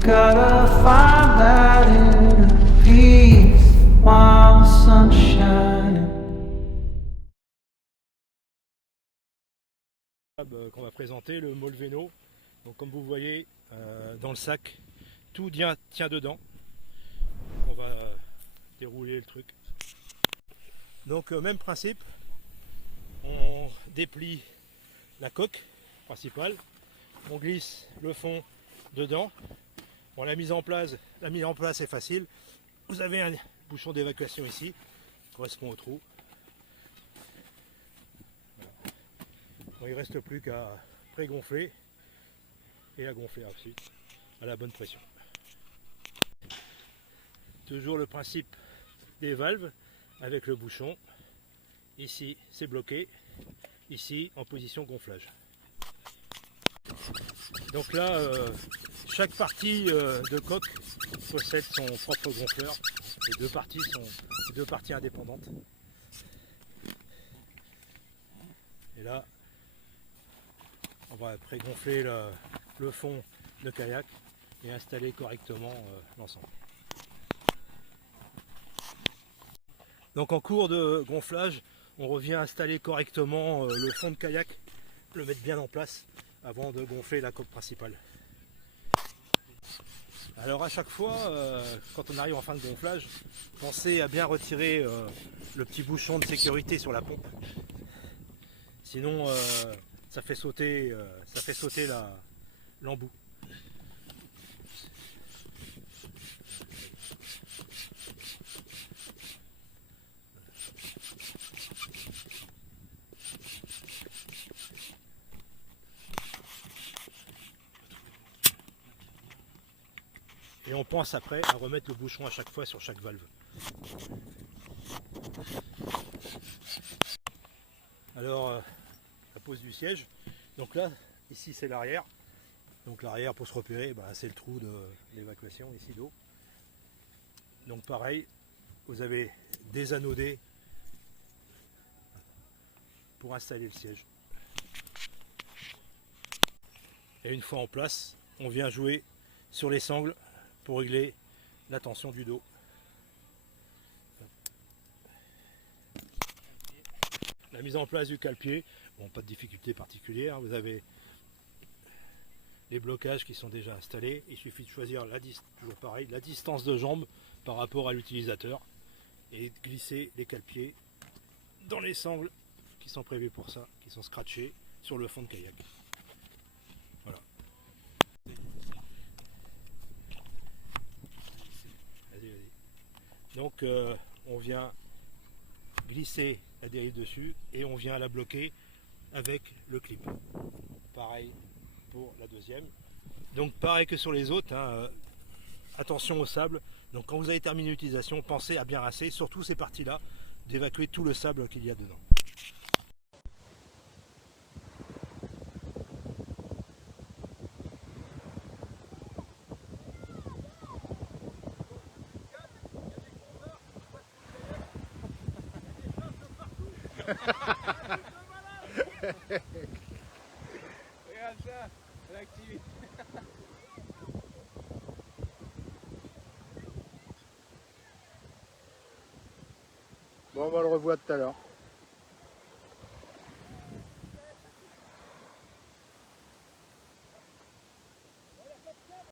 Gotta find that inner peace while the sun's shining. Qu'on va présenter, le Molveno. Donc comme vous voyez dans le sac, tout tient dedans. On va dérouler le truc. Donc même principe, on déplie la coque principale, on glisse le fond dedans. Bon, la mise en place est facile. Vous avez un bouchon d'évacuation ici, qui correspond au trou. Voilà. Bon, il ne reste plus qu'à pré-gonfler et à gonfler ensuite à la bonne pression. Toujours le principe des valves avec le bouchon. Ici c'est bloqué, ici en position gonflage. Donc là, chaque partie de coque possède son propre gonfleur. Les deux parties sont deux parties indépendantes. Et là, on va pré-gonfler le fond de kayak et installer correctement l'ensemble. Donc en cours de gonflage, on revient installer correctement le fond de kayak, le mettre bien en place avant de gonfler la coque principale. Alors à chaque fois, quand on arrive en fin de gonflage, pensez à bien retirer le petit bouchon de sécurité sur la pompe. Sinon ça fait sauter l'embout. Et on pense après à remettre le bouchon à chaque fois sur chaque valve. Alors la pose du siège. Donc là, ici c'est l'arrière. Donc l'arrière pour se repérer, c'est le trou de l'évacuation ici d'eau. Donc pareil, vous avez désanodé pour installer le siège. Et une fois en place, on vient jouer sur les sangles pour régler la tension du dos. La mise en place du cale-pied, bon, pas de difficulté particulière, vous avez les blocages qui sont déjà installés, il suffit de choisir toujours pareil, la distance de jambe par rapport à l'utilisateur et de glisser les cale-pieds dans les sangles qui sont prévus pour ça, qui sont scratchés sur le fond de kayak. Voilà. Donc on vient glisser la dérive dessus et on vient la bloquer avec le clip. Pareil pour la deuxième. Donc pareil que sur les autres, attention au sable. Donc quand vous avez terminé l'utilisation, pensez à bien rincer, surtout ces parties-là, d'évacuer tout le sable qu'il y a dedans. Regarde ça, l'activité. Bon, on va le revoir tout à l'heure.